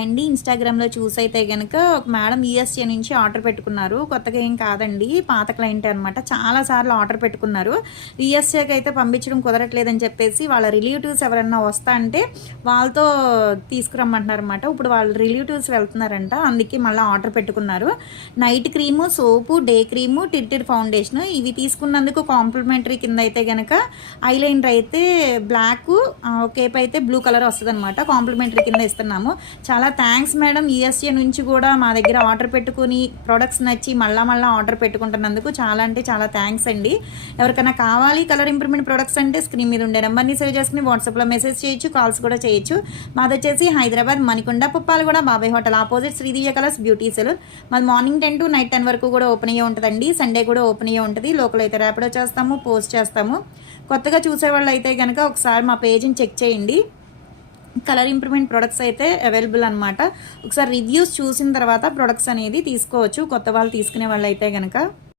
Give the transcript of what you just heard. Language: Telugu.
అండి ఇన్‌స్టాగ్రామ్‌లో చూసైతే గనక ఒక మేడం యూఎస్ఏ నుంచి ఆర్డర్ పెట్టుకున్నారు. కొత్తగా ఏం కాదండి. పాత క్లయింటే అనమాట. చాలా సార్లు ఆర్డర్ పెట్టుకున్నారు. యూఎస్ఏకి అయితే పంపించడం కుదరట్లేదని చెప్పేసి వాళ్ళ రిలేటివ్స్ ఎవరన్నా వస్తా అంటే వాళ్ళతో తీసుకురమ్మంటున్నారనమాట. ఇప్పుడు వాళ్ళ రిలేటివ్స్ వెళ్తున్నారంట. అందుకే మళ్ళీ ఆర్డర్ పెట్టుకున్నారు. నైట్ క్రీము, సోపు, డే క్రీము, టింటెడ్ ఫౌండేషన్ ఇవి తీసుకున్నందుకు కాంప్లిమెంటరీ కింద అయితే గనక ఐలైనర్ అయితే బ్లాక్, కేప్ అయితే బ్లూ కలర్ వస్తదనమాట. కాంప్లిమెంటరీ కింద ఇస్తున్నాము. చాలా థ్యాంక్స్ మేడం. యూఎస్ఏ నుంచి కూడా మా దగ్గర ఆర్డర్ పెట్టుకుని ప్రొడక్ట్స్ నచ్చి మళ్ళా ఆర్డర్ పెట్టుకుంటున్నందుకు చాలా అంటే చాలా థ్యాంక్స్ అండి. ఎవరికైనా కావాలి కలర్ ఇంప్రూవ్మెంట్ ప్రొడక్ట్స్ అంటే స్క్రీన్ మీద ఉండే నెంబర్ని సేవ్ చేసుకుని వాట్సాప్లో మెసేజ్ చేయొచ్చు, కాల్స్ కూడా చేయొచ్చు. మాది వచ్చేసి Hyderabad Manikonda Puppalaguda Babai hotel opposite Sridivya colours beauty salon. మాది మార్నింగ్ 10 to నైట్ 10 వరకు కూడా ఓపెన్ అయ్యే ఉంటుందండి. సండే కూడా ఓపెన్ అయ్యే ఉంటుంది. లోకల్ అయితే ర్యాపిడో చేస్తాము, పోస్ట్ చేస్తాము. కొత్తగా చూసేవాళ్ళు అయితే కనుక ఒకసారి మా పేజ్ని చెక్ చేయండి. కలర్ ఇంప్రూవ్మెంట్ ప్రొడక్ట్స్ అయితే అవైలబుల్ అనమాట. ఒకసారి రివ్యూస్ చూసిన తర్వాత ప్రొడక్ట్స్ అనేది తీసుకోవచ్చు కొత్త వాళ్ళు తీసుకునే వాళ్ళు అయితే కనుక.